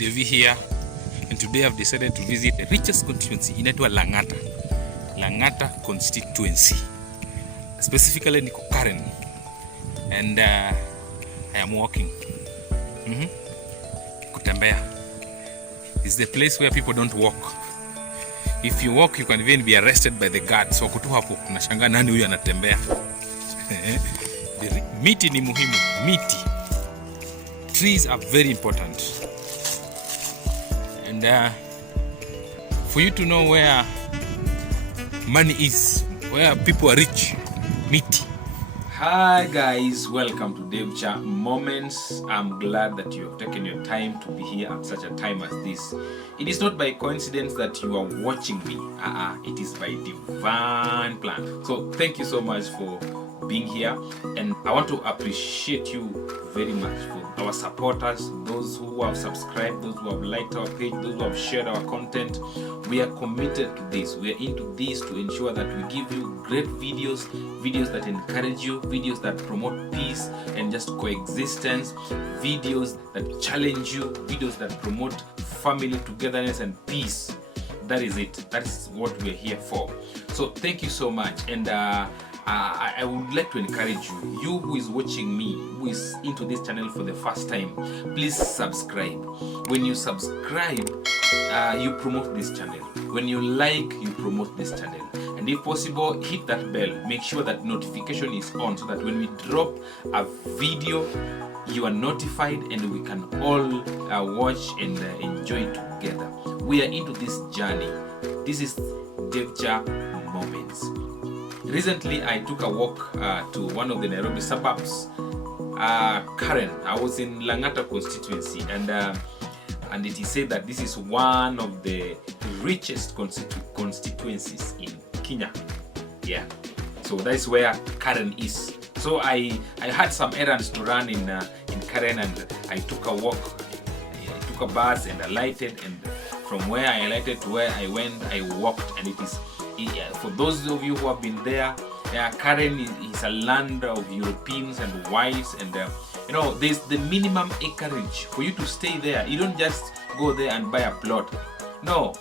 Devi here, and today I've decided to visit the richest constituency inaitwa Lang'ata constituency. Specifically niko Karen, and I am walking. Kutembea. This is the place where people don't walk. If you walk, you can even be arrested by the guards. So kutu hapo tunashangaa nani huyu anatembea. Miti ni muhimu. Miti. Trees are very important. And for you to know where money is, where people are rich, miti. Hi guys, welcome to DaveCha Moments. I'm glad that you have taken your time to be here at such a time as this. It is not by coincidence that you are watching me. It is by divine plan. So thank you so much for being here, and I want to appreciate you very much for our supporters, those who have subscribed, those who have liked our page, those who have shared our content. We are committed to this. We are into this to ensure that we give you great videos that encourage you, videos that promote peace and just coexistence, videos that challenge you, videos that promote family togetherness and peace. That is it. That is what we're here for. So thank you so much, and I would like to encourage you who is watching me, who is into this channel for the first time, please subscribe. When you subscribe, you promote this channel. When you like, you promote this channel. And if possible, hit that bell. Make sure that notification is on so that when we drop a video, you are notified and we can all watch and enjoy together. We are into this journey. This is DaveCha Moments. Recently, I took a walk to one of the Nairobi suburbs, Karen. I was in Lang'ata constituency, and it is said that this is one of the richest constituencies in Kenya. Yeah, so that is where Karen is. So I had some errands to run in Karen, and I took a walk. I took a bus and alighted, and from where I alighted to where I went, I walked, and it is. For those of you who have been there, Karen is a land of Europeans and whites, and there's the minimum acreage for you to stay there. You don't just go there and buy a plot. No,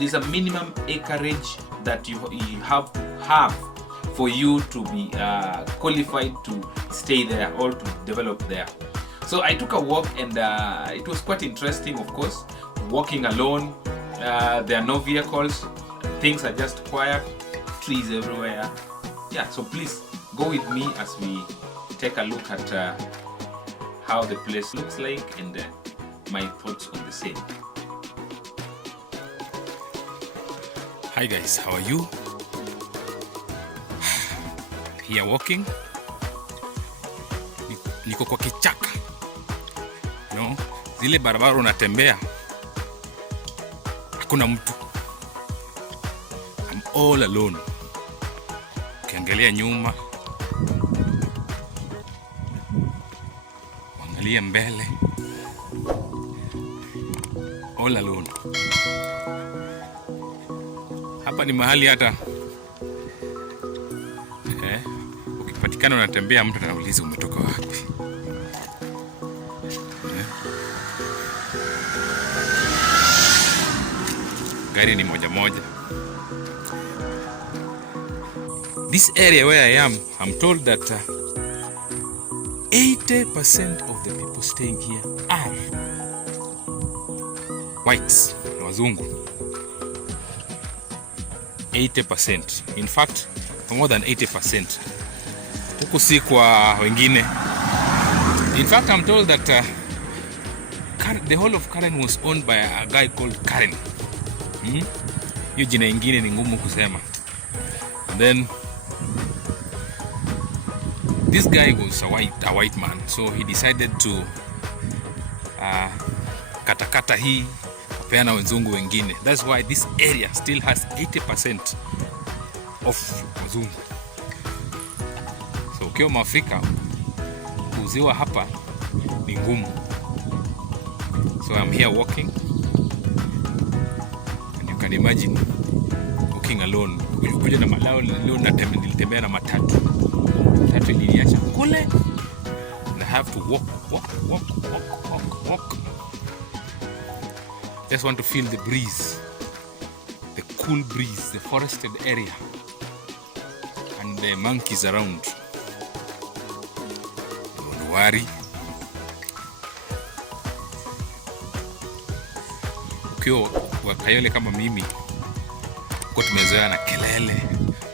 there's a minimum acreage that you have to have for you to be qualified to stay there or to develop there. So I took a walk, and it was quite interesting, of course. Walking alone, there are no vehicles. Things are just quiet, trees everywhere. Yeah, so please go with me as we take a look at how the place looks like and my thoughts on the same. Hi guys, how are you? Here walking. Niko kwa kichaka. Zile barabara unatembea, hakuna mtu. All alone. Ukiangalia nyuma, angalia mbele, all alone. Hapa ni mahali hata ukipatikana unatembea, mtu anauliza umetoka wapi. Gari ni moja moja. This area where I am, I'm told that 80% of the people staying here are whites, wazungu. 80%. In fact, more than 80%. Huku si kwa wengine. In fact, I'm told that the whole of Karen was owned by a guy called Karen. Hiyo jina ingine ni ngumu kusema. And then this guy was a white man, so he decided to katakata hii kupeana wenzungu wengine. That's why this area still has 80% of wazungu. So ukiwa Mwafrika kuuziwa hapa ni ngumu. So I'm here walking, and you can imagine walking alone. Kuja na malao leo nilitembea na matatu iliniacha kule, and I have to walk. Just want to feel the breeze, the cool breeze, the forested area, and the monkeys around. Don't worry. Ukiwa wakayole kama mimi, kwa tumezoea na kelele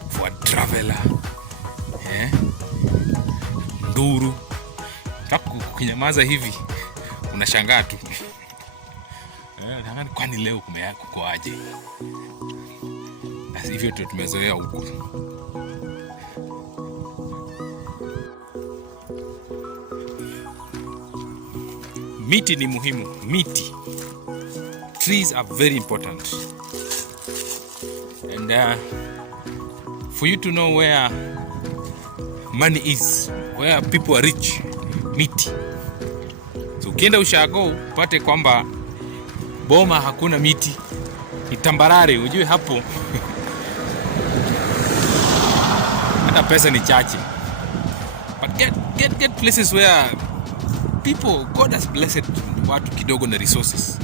for a traveler, nduru. Kukinyamaza hivi unashangaa tu. Kwani leo kuko aje? Na hivyo tumezoea huko. Miti ni muhimu. Miti. Trees are very important. And for you to know where money is, where people are rich, miti. So ukienda ushago upate kwamba boma hakuna miti, ni tambarare, ujue hapo hata pesa ni chache. But get places where people, God has blessed watu kidogo na resources.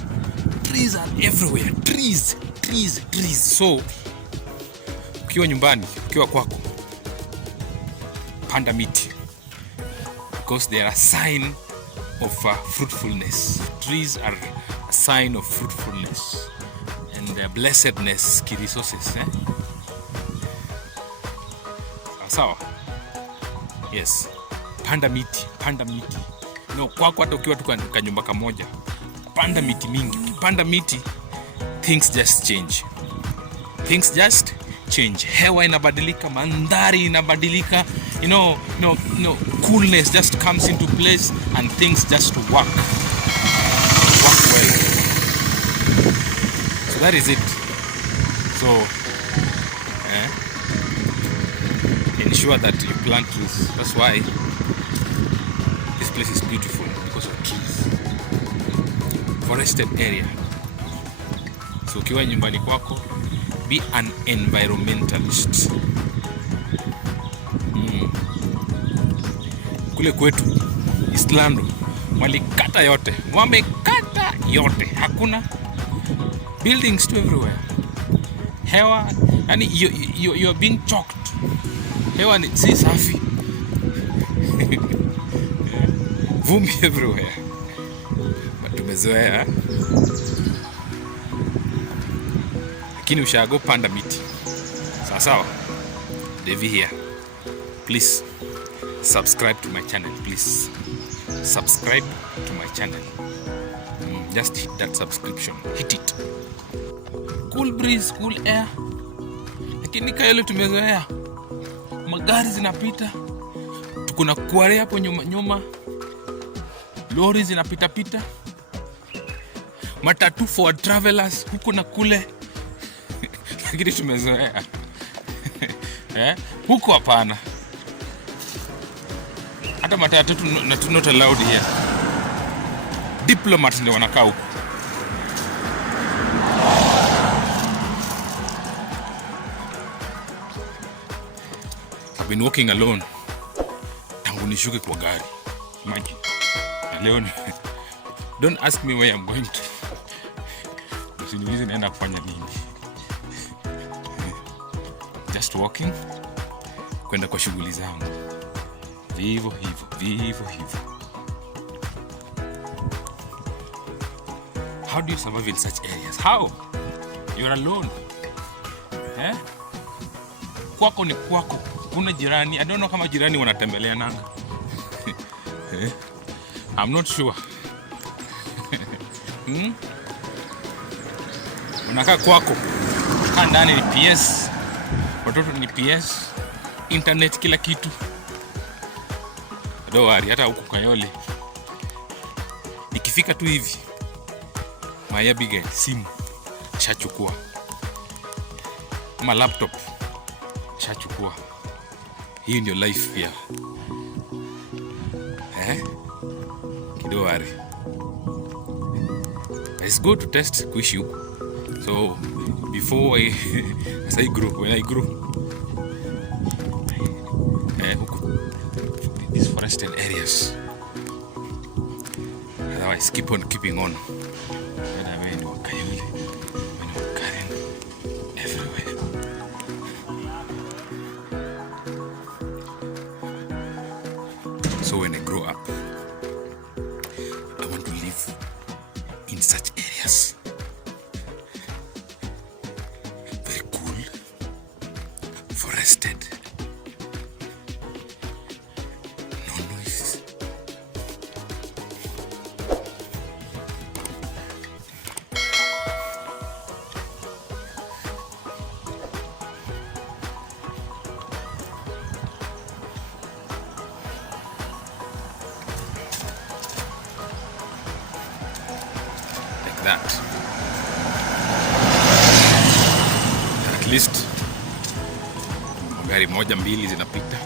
Trees are everywhere. Trees. So ukiwa nyumbani, ukiwa kwako, panda miti, because they are a sign of fruitfulness. Trees are a sign of fruitfulness and blessedness, resources. Sawa? Yes. Panda miti. No, kwako hata ukiwa tu kanyumba kamoja, panda miti mingi. Panda miti, things just change. Hewa inabadilika, mandhari inabadilika. Coolness just comes into place and things just work well. So that is it. So ensure that you plant trees. That's why this place is beautiful, because of trees. Forested area. So ukiwa nyumbani kwako, be an environmentalist. Kule kwetu Eastland wamekata yote, hakuna buildings to everywhere. Hewa, yani you are being choked. Hewa ni si safi. Vumbi everywhere. But tumezoea. Lakini ushago panda miti. Sawa. Devi here. Please subscribe to my channel, please. Subscribe to my channel. Just hit that subscription. Hit it. Cool breeze, cool air. Lakini kayole tumezoea. Magari zinapita. Tukuna kuare hapo nyuma. Lori zinapita. Matatu for travelers huku na kule. Lakini tumezoea. Huku hapana. Hata matatu not allowed here. Diplomats ndio wanakaa huku. I've been walking alone tangu nishuke kwa gari. Imagine. Alone. Don't ask me where I'm going to. Usiniulize naenda kufanya nini. Just walking kwenda kwa shughuli zangu. Vivo hivyo. How do you survive in such areas? How? You're alone. Kwako ni kwako. Kuna jirani. I don't know kama jirani wanatembelea nanga. I'm not sure. Unakaa kwako. Kaa ndani ni PS. Watoto ni PS. Internet kila kitu. Don't worry, hata huku Kayole. Nikifika tu hivi. Maya bigel, simu. Shachukua. Ama laptop. Shachukua. Hii ndio life ya. Don't worry. It's good to test kuishi huku. So, before when I grew. Huku. These forested areas. Otherwise, keep on keeping on. in such areas. Very cool, forested, no noise. That at least gari moja mbili zinapita,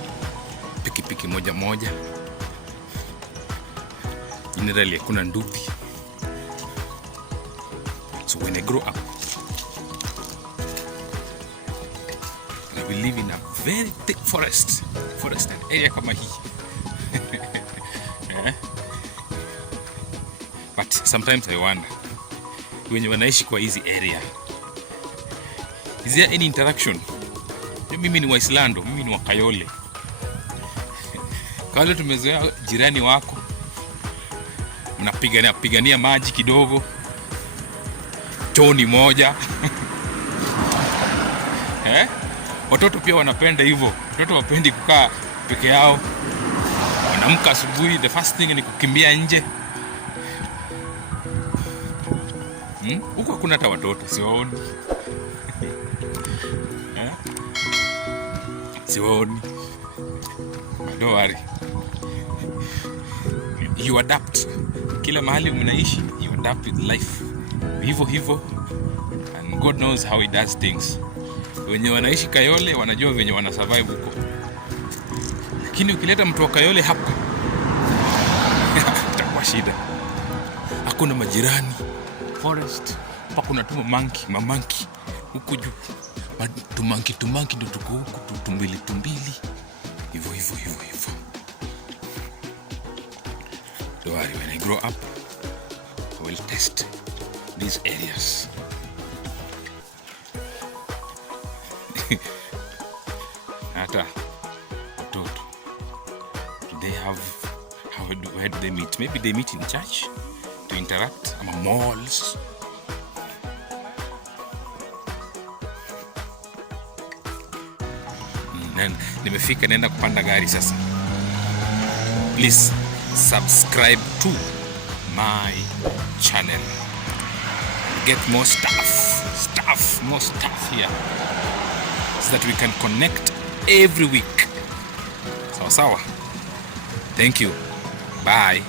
pikipiki moja moja. Generally hakuna nduthi. So when I grow up, I will live in a very thick forested area kama hii. But sometimes I wonder, wenye wanaishi kwa hizi area, is there any interaction? Mimi ni wa Eastland, mimi ni wa Kayole. Kale tumezoea jirani wako, mnapigania maji kidogo, choni moja. Watoto pia wanapenda hivyo. Watoto wapendi kukaa peke yao. Wanaamka asubuhi, the first thing ni kukimbia nje. Huko hakuna hata watoto, siwaoni. Siwaoni. Don't worry. You adapt. Kila mahali mnaishi, you adapt with life. Hivyo. And God knows how he does things. Wenye wanaishi Kayole wanajua venye wana survive huko. Lakini ukileta mtu wa Kayole hapa, itakuwa shida. Hakuna majirani. Forest. Hapa kuna tu mamanki huku juu. Tumanki ndo tuko huku, tumbili. Hivyo. Don't worry, when I grow up, I will test these areas. Hata watoto, where do they meet? Maybe they meet in church to interact, ama malls. Nimefika, naenda kupanda gari sasa. Please subscribe to my channel. Get more stuff here, so that we can connect every week. Sawa. Thank you. Bye.